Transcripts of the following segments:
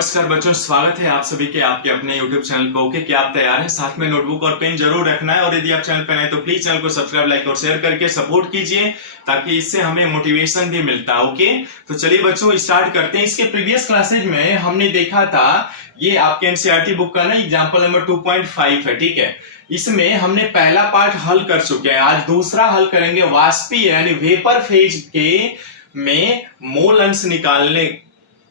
नमस्कार बच्चों, स्वागत है आप सभी के आपके अपने YouTube चैनल पे। ओके, क्या आप तैयार हैं? साथ में नोटबुक और पेन जरूर रखना है। और यदि आप चैनल पे नए तो प्लीज चैनल को सब्सक्राइब, लाइक और शेयर करके सपोर्ट कीजिए, ताकि इससे हमें मोटिवेशन भी मिलता है। ओके, तो चलिए बच्चों स्टार्ट करते हैं। इसके प्रीवियस क्लासेज में हमने देखा था, ये आपके एनसीईआरटी बुक का ना एग्जाम्पल नंबर 2.5 है। ठीक है, इसमें हमने पहला पार्ट हल कर चुके हैं। आज दूसरा हल करेंगे। वाष्पीय यानी वेपर फेज के में मोल अंश निकालने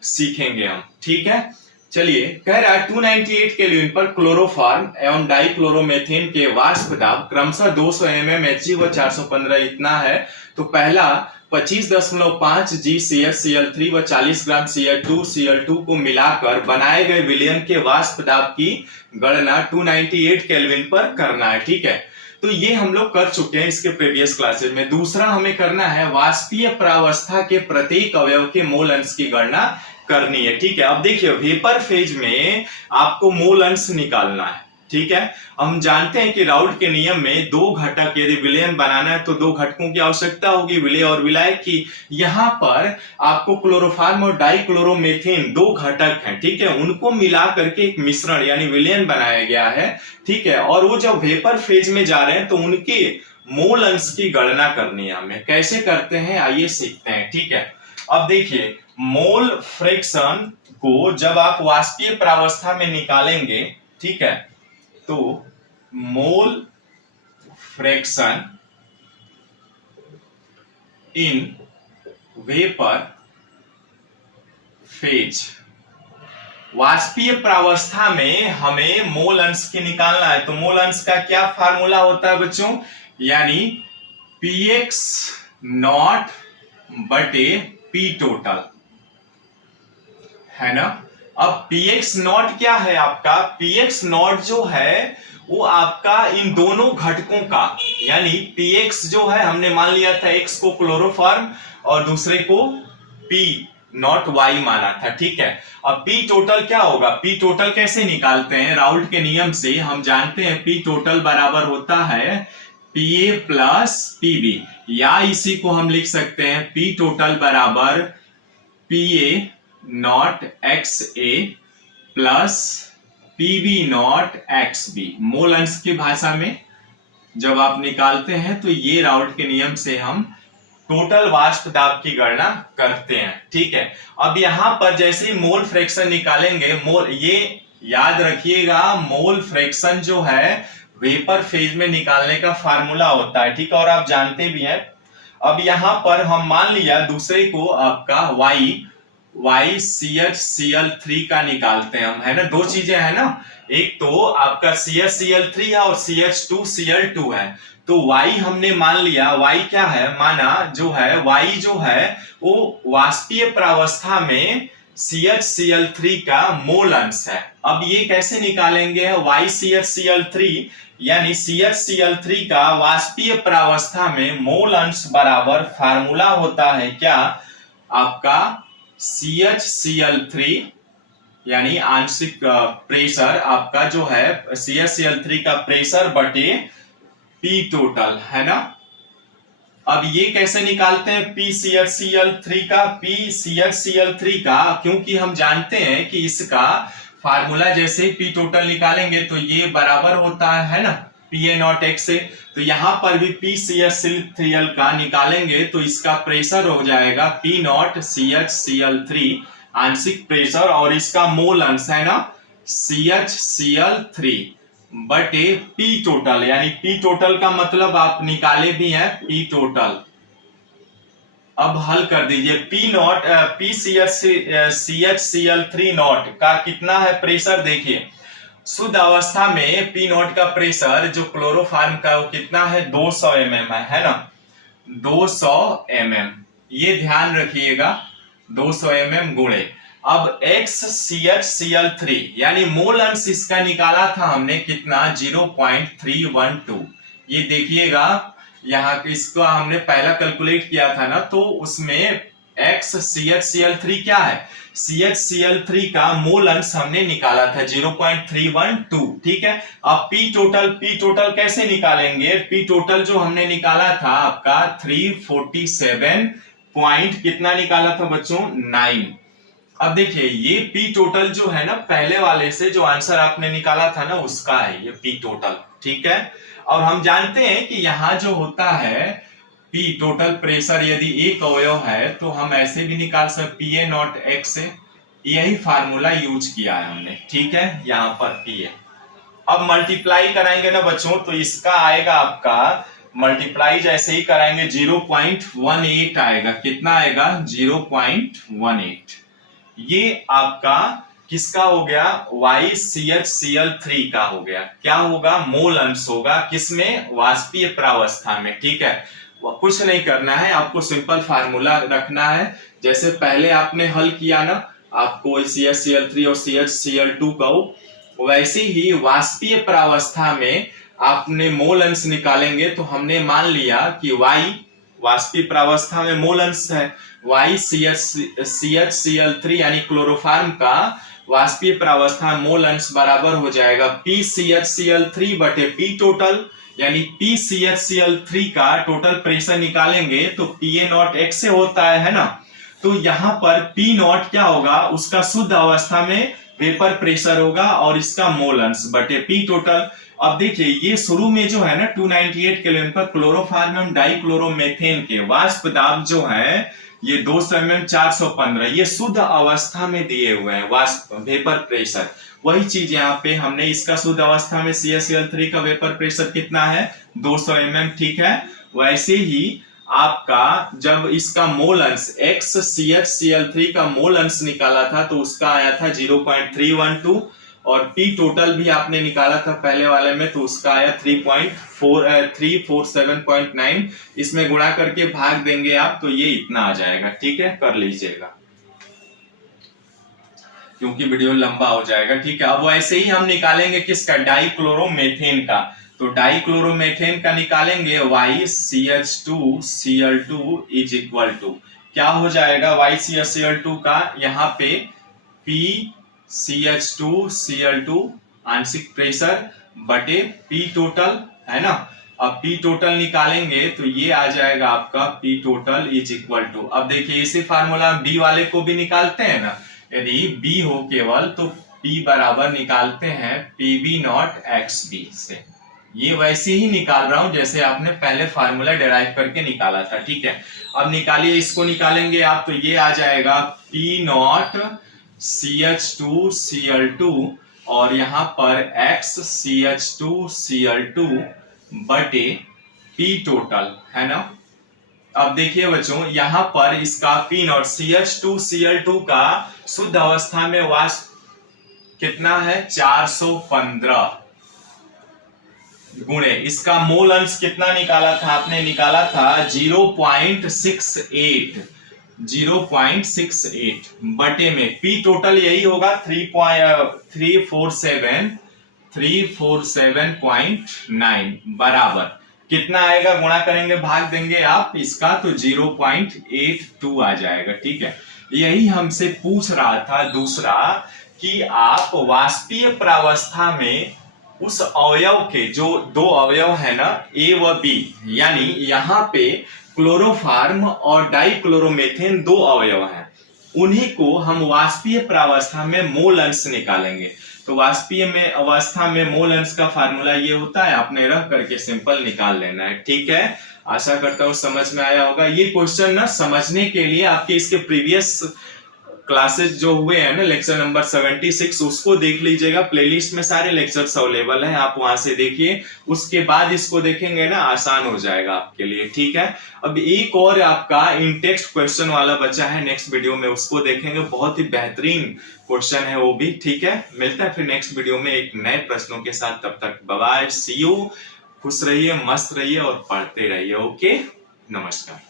सीखेंगे हम। ठीक है, चलिए। कह रहा है 298 केल्विन पर क्लोरोफॉर्म एवं डाइक्लोरोमेथेन के वाष्प दाब क्रमशः 200 mm Hg व 415 इतना है। तो पहला 25.5 GCl3 व 40 ग्राम Cl2 को मिलाकर बनाए गए विलयन के वाष्प दाब की गणना 298 केल्विन पर करना है। ठीक है, तो ये हम लोग कर चुके हैं इसके प्रीवियस क्लासेस में। दूसरा हमें करना है वाष्पीय प्रावस्था के प्रत्येक अवयव के मोल अंश की गणना करनी है। ठीक है, अब देखिए वेपर फेज में आपको मोल अंश निकालना है। ठीक है, हम जानते हैं कि राउल्ट के नियम में दो घटक, यदि विलयन बनाना है तो दो घटकों की आवश्यकता होगी, विलेय और विलायक की। यहाँ पर आपको क्लोरोफॉर्म और डाइक्लोरोमेथेन दो घटक हैं। ठीक है, उनको मिला करके एक मिश्रण यानी विलयन बनाया गया है। ठीक है, और वो जब वेपर फेज में जा रहे हैं तो उनके मोल अंश की गणना करनी है हमें। कैसे करते हैं आइए सीखते हैं। ठीक है, अब देखिए मोल फ्रैक्शन को जब आप वाष्पीय प्रावस्था में निकालेंगे, ठीक है, तो mole fraction in vapour phase, वाष्पीय प्रावस्था में हमें मोल अंश की निकालना है। तो मोल अंश का क्या फार्मूला होता है बच्चों, यानी px नॉट बटे p टोटल, है ना। अब px नॉट क्या है आपका, px नॉट जो है वो आपका इन दोनों घटकों का, यानी px जो है हमने मान लिया था x को क्लोरोफॉर्म और दूसरे को p नॉट y माना था। ठीक है, अब p टोटल क्या होगा, p टोटल कैसे निकालते हैं, राउल्ट के नियम से हम जानते हैं p टोटल बराबर होता है pa प्लस pb, या इसी को हम लिख सकते हैं p टोटल बराबर pa not XA plus PB not XB। मोल अंश की भाषा में जब आप निकालते हैं तो ये राउल्ट के नियम से हम टोटल वाष्प दाब की गणना करते हैं। ठीक है, अब यहां पर जैसे ही मोल फ्रैक्शन निकालेंगे, मोल, ये याद रखिएगा, मोल फ्रैक्शन जो है वेपर फेज में निकालने का फार्मूला होता है। ठीक है, और आप जानते भी हैं। अब यहां पर हम मान लिया दूसरे को आपका YCHCl3 का निकालते हैं हम, है ना। दो चीजें है ना, एक तो आपका CHCl3 है और CH2Cl2 है। तो Y हमने मान लिया, Y क्या है माना, जो है Y जो है वो वाष्पीय प्रावस्था में CHCl3 का मोल अंश है। अब ये कैसे निकालेंगे, YCHCl3 यानी CHCl3 का वाष्पीय प्रावस्था में मोल अंश बराबर फार्मूला होता है क्या आपका, CHCl3 यानी आंशिक प्रेशर आपका जो है CHCl3 का प्रेशर बटे P टोटल, है ना। अब ये कैसे निकालते हैं PCHCl3 का, PCHCl3 का, क्योंकि हम जानते हैं कि इसका फार्मूला जैसे P टोटल निकालेंगे तो ये बराबर होता है ना PA नॉट X से। तो यहां पर भी PCHCl3 का निकालेंगे तो इसका प्रेशर हो जाएगा P नॉट CHCl3 आंशिक प्रेशर, और इसका मोल अंश है ना CHCl3 बटे P टोटल, यानी P टोटल का मतलब आप निकाले भी हैं P टोटल। अब हल कर दीजिए, PCHCl3 नॉट का कितना है प्रेशर, देखिए शुद्ध अवस्था में P नॉट का प्रेशर जो क्लोरोफॉर्म का वो कितना है 200 mm है ना, 200 mm, ये ध्यान रखिएगा 200 mm गुणे। अब XCHCl3 यानी मोल अंश इसका निकाला था हमने कितना 0.312, ये देखिएगा यहाँ इसको हमने पहला कैलकुलेट किया था ना, तो उसमें XCHCl3 क्या है, CHCl3 का मोल अंश हमने निकाला था 0.312। ठीक है, अब P टोटल कैसे निकालेंगे, P टोटल जो हमने निकाला था आपका 347 पॉइंट कितना निकाला था बच्चों 9, अब देखिए ये पी टोटल जो है ना, पहले वाले से जो आंसर आपने निकाला था ना उसका है ये पी टोटल, ठीक है। और हम जानते हैं कि यहां जो होता है पी टोटल प्रेशर, यदि एक अवयव है तो हम ऐसे भी निकाल सकते पी ए नॉट एक्स से, यही फार्मूला यूज किया है हमने, ठीक है। यहाँ पर पी ए, अब मल्टीप्लाई कराएंगे ना बच्चों तो इसका आएगा आपका मल्टीप्लाई जैसे ही कराएंगे 0.18 आएगा। कितना आएगा? 0.18। ये आपका किसका हो गया? YCHCl3 का हो गया। क्या होगा? मोल अंश होगा किसमें? वाष्पीय प्रावस्था में, ठीक है। कुछ नहीं करना है, आपको सिंपल फार्मूला रखना है। जैसे पहले आपने हल किया ना, आपको CHCl3 और CHCl2 का, वैसे ही वाष्पीय प्रावस्था में आपने मोल अंश निकालेंगे। तो हमने मान लिया कि Y वाष्पीय प्रावस्था में मोल अंश है, YCHCl3 यानी क्लोरोफार्म का वाष्पीय प्रावस्था मोल अंश बराबर हो जाएगा PCHCl3 बटे P टोटल, यानी PCHCl3 का टोटल प्रेशर निकालेंगे तो PA नॉट x से होता है ना। तो यहाँ पर P नॉट क्या होगा? उसका शुद्ध अवस्था में वेपर प्रेशर होगा और इसका मोल अंश बटे P टोटल। अब देखिए ये शुरू में जो है ना 298 केल्विन पर क्लोरोफार्म डाइक्लोरोमेथेन के वाष्प दाब जो है ये 200 mm 415, ये शुद्ध अवस्था में दिए हुए हैं वाष्प वेपर प्रेशर। वही चीज यहाँ पे हमने इसका शुद्ध अवस्था में CHCl3 का वेपर प्रेशर कितना है? 200 mm, ठीक है। वैसे ही आपका जब इसका मोल अंश XCHCl3 का मोल अंश निकाला था तो उसका आया था 0.312 और P टोटल भी आपने निकाला था पहले वाले में तो उसका आया 347.9। इसमें गुणा करके भाग देंगे आप तो ये इतना आ जाएगा, ठीक है। कर लीजिएगा क्योंकि वीडियो लंबा हो जाएगा, ठीक है। अब वैसे ही हम निकालेंगे किसका? डाइक्लोरोमेथेन का। तो डाइक्लोरोमेथेन का निकालेंगे YCH2Cl2 इज इक्वल टू क्या हो जाएगा? YCHCl2 का यहाँ पे PCH2Cl2 आंशिक प्रेशर बटे P टोटल, है ना। अब P टोटल निकालेंगे तो ये आ जाएगा आपका P total is equal to, अब देखिए इसी फार्मूला B वाले को भी निकालते हैं ना। यदि B हो केवल तो P बराबर निकालते हैं PB नॉट XB से। ये वैसे ही निकाल रहा हूं जैसे आपने पहले फार्मूला डिराइव करके निकाला था, ठीक है। अब निकालिए, इसको निकालेंगे आप तो ये आ जाएगा P नॉट CH2Cl2 और यहाँ पर XCH2Cl2 बटे P टोटल, है ना। अब देखिए बच्चों यहाँ पर इसका P नॉट CH2Cl2 का शुद्ध अवस्था में वाष्प कितना है? 415 गुणे इसका मोल अंश कितना निकाला था आपने? निकाला था 0.68 बटे में P टोटल यही होगा 347.9 बराबर कितना आएगा? गुणा करेंगे भाग देंगे आप इसका तो 0.82 आ जाएगा, ठीक है। यही हमसे पूछ रहा था दूसरा कि आप वाष्पीय प्रावस्था में उस अवयव के जो दो अवयव है ना A व B, यानी यहाँ पे क्लोरोफार्म और डाइक्लोरोमेथेन दो अवयव हैं, उन्हीं को हम वाष्पीय प्रावस्था में मोल अंश निकालेंगे। तो वाष्पीय में अवस्था में मोल अंश का फार्मूला ये होता है, आपने रख करके सिंपल निकाल लेना है, ठीक है। आशा करता हूं समझ में आया होगा। ये क्वेश्चन ना समझने के लिए आपके इसके प्रीवियस क्लासेस जो हुए हैं ना, लेक्चर नंबर 76 उसको देख लीजिएगा। प्लेलिस्ट में सारे लेक्चर्स अवेलेबल हैं, आप वहां से देखिए। उसके बाद इसको देखेंगे ना, आसान हो जाएगा आपके लिए, ठीक है। अब एक और आपका इन टेक्स्ट क्वेश्चन वाला बचा है, नेक्स्ट वीडियो में उसको देखेंगे। बहुत ही बेहतरीन क्वेश्चन है वो भी, ठीक है। मिलता है फिर नेक्स्ट वीडियो में एक नए प्रश्नों के साथ। तब तक बाय बाय, सी यू। खुश रहिए, मस्त रहिए और पढ़ते रहिए। ओके, नमस्कार।